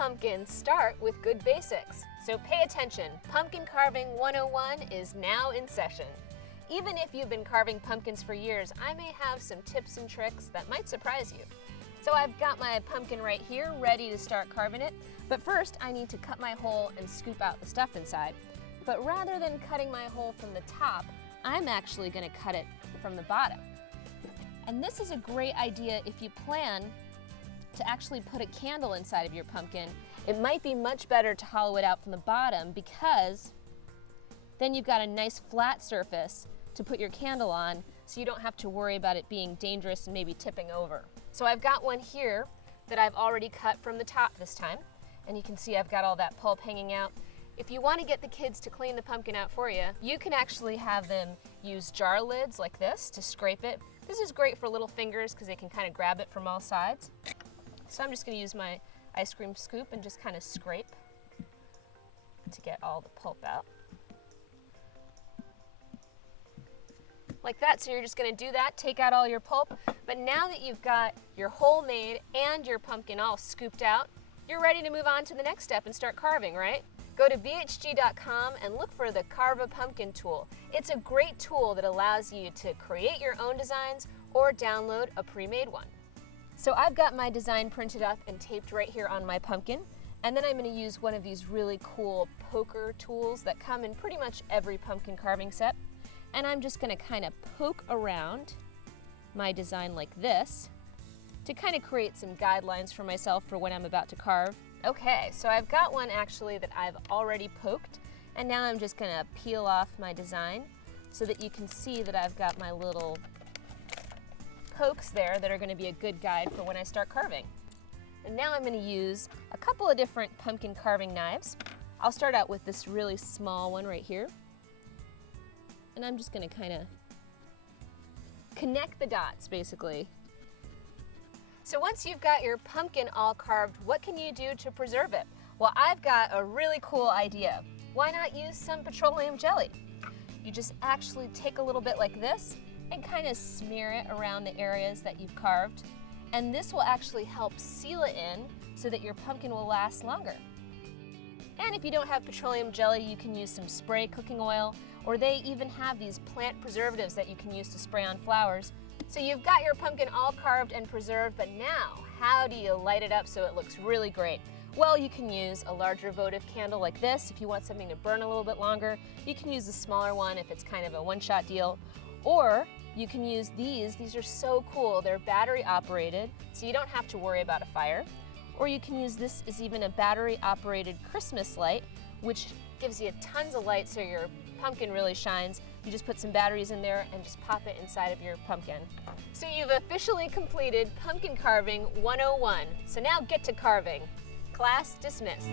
pumpkins start with good basics. So pay attention, Pumpkin Carving 101 is now in session. Even if you've been carving pumpkins for years, I may have some tips and tricks that might surprise you. So I've got my pumpkin right here, ready to start carving it. But first, I need to cut my hole and scoop out the stuff inside. But rather than cutting my hole from the top, I'm actually going to cut it from the bottom. And this is a great idea if you plan to actually put a candle inside of your pumpkin. It might be much better to hollow it out from the bottom because then you've got a nice flat surface to put your candle on, so you don't have to worry about it being dangerous and maybe tipping over. So I've got one here that I've already cut from the top this time, and you can see I've got all that pulp hanging out. If you want to get the kids to clean the pumpkin out for you, you can actually have them use jar lids like this to scrape it. This is great for little fingers because they can kind of grab it from all sides. So I'm just going to use my ice cream scoop and just kind of scrape to get all the pulp out. Like that, so you're just going to do that, take out all your pulp. But now that you've got your hole made and your pumpkin all scooped out, you're ready to move on to the next step and start carving, right? Go to bhg.com and look for the Carve a Pumpkin tool. It's a great tool that allows you to create your own designs or download a pre-made one. So I've got my design printed up and taped right here on my pumpkin, and then I'm going to use one of these really cool poker tools that come in pretty much every pumpkin carving set. And I'm just going to kind of poke around my design like this to kind of create some guidelines for myself for when I'm about to carve. Okay, so I've got one actually that I've already poked, and now I'm just going to peel off my design so that you can see that I've got my little pokes there that are going to be a good guide for when I start carving. And now I'm going to use a couple of different pumpkin carving knives. I'll start out with this really small one right here. And I'm just going to kind of connect the dots, basically. So once you've got your pumpkin all carved, what can you do to preserve it? Well, I've got a really cool idea. Why not use some petroleum jelly? You just actually take a little bit like this and kind of smear it around the areas that you've carved. And this will actually help seal it in so that your pumpkin will last longer. And if you don't have petroleum jelly, you can use some spray cooking oil, or they even have these plant preservatives that you can use to spray on flowers. So you've got your pumpkin all carved and preserved, but now, how do you light it up so it looks really great? Well, you can use a larger votive candle like this if you want something to burn a little bit longer. You can use a smaller one if it's kind of a one-shot deal. Or you can use these. These are so cool. They're battery operated, so you don't have to worry about a fire. Or you can use this as even a battery operated Christmas light, which gives you tons of light so your pumpkin really shines. You just put some batteries in there and just pop it inside of your pumpkin. So you've officially completed Pumpkin Carving 101. So now get to carving. Class dismissed.